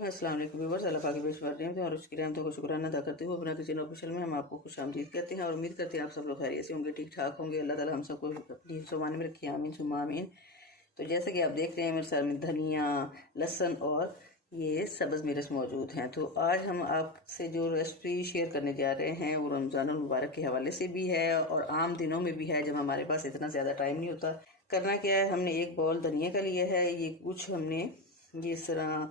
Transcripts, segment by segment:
अस्सलाम वालेकुम व्यूअर्स, अल्लाह पाक की बेशुमार नेमतें और उसकी रहमतों को शुक्राना अदा करते हुए अपना किचन ऑफिशियल में हम आपको खुशामदीद कहते हैं और उम्मीद करते हैं आप सब लोग खैरियत से होंगे, ठीक ठाक होंगे। अल्लाह ताला हम सबको अपनी हिफ्ज़-ओ-मान में रखे, आमीन सुम्मा आमीन। तो जैसे कि आप देख रहे हैं मेरे साथ में धनिया, लहसुन और ये सब्ज़ मिर्च मौजूद हैं। तो आज हम आपसे जो रेसिपी शेयर करने जा रहे हैं वो रमज़ानुल मुबारक के हवाले से भी है और आम दिनों में भी है जब हमारे पास इतना ज़्यादा टाइम नहीं होता। करना क्या है, हमने एक बाउल धनिया का लिया है, ये कुछ हमने ये इस तरह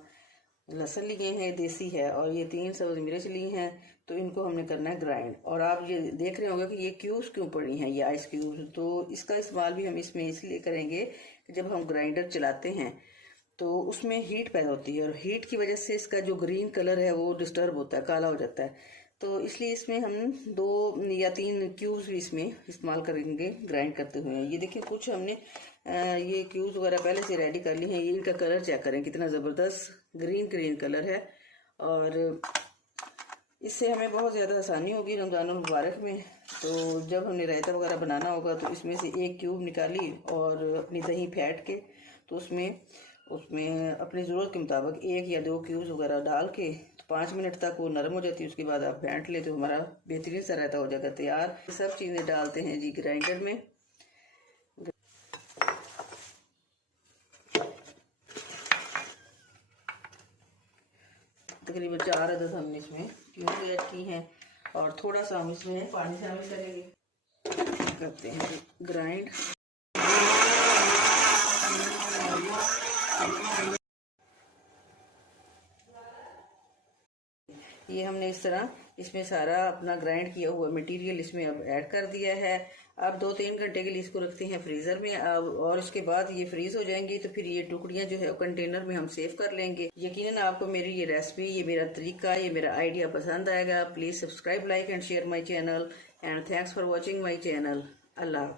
लहसुन लिए हैं, देसी है, और ये 3 सब्ज़ मिर्च ली हैं। तो इनको हमने करना है ग्राइंड। और आप ये देख रहे होंगे कि ये क्यूब्स क्यों पड़ी हैं, ये आइस क्यूब्स। तो इसका इस्तेमाल भी हम इसमें इसलिए करेंगे कि जब हम ग्राइंडर चलाते हैं तो उसमें हीट पैदा होती है और हीट की वजह से इसका जो ग्रीन कलर है वो डिस्टर्ब होता है, काला हो जाता है। तो इसलिए इसमें हम 2 या 3 क्यूब्स भी इसमें इस्तेमाल करेंगे ग्राइंड करते हुए। ये देखिए कुछ हमने ये क्यूब्स वगैरह पहले से रेडी कर ली हैं। ये इनका कलर चेक करें कितना ज़बरदस्त ग्रीन कलर है और इससे हमें बहुत ज़्यादा आसानी होगी रमज़ानुल मुबारक में। तो जब हमने रायता वगैरह बनाना होगा तो इसमें से एक क्यूब निकाली और अपनी दही फेंट के तो उसमें उसमें अपनी ज़रूरत के मुताबिक 1 या 2 क्यूब्स वगैरह डाल के तो 5 मिनट तक वो नरम हो जाती है। उसके बाद आप फेंट ले तो हमारा बेहतरीन सा रायता हो जाएगा तैयार। सब चीज़ें डालते हैं जी ग्राइंडर में। तकरीबन 4 अदद हमने इसमें क्यूब ऐड की हैं और थोड़ा सा हम इसमें पानी शामिल करेंगे। करते हैं ग्राइंड। ये हमने इस तरह इसमें सारा अपना ग्राइंड किया हुआ मटेरियल इसमें अब ऐड कर दिया है। अब 2-3 घंटे के लिए इसको रखते हैं फ्रीज़र में। अब और इसके बाद ये फ्रीज़ हो जाएंगी तो फिर ये टुकड़ियाँ जो है कंटेनर में हम सेव कर लेंगे। यकीनन आपको मेरी ये रेसिपी, ये मेरा तरीका, ये मेरा आइडिया पसंद आएगा। Please subscribe, like and share my channel and thanks for watching my channel. अल्लाह हाफिज़।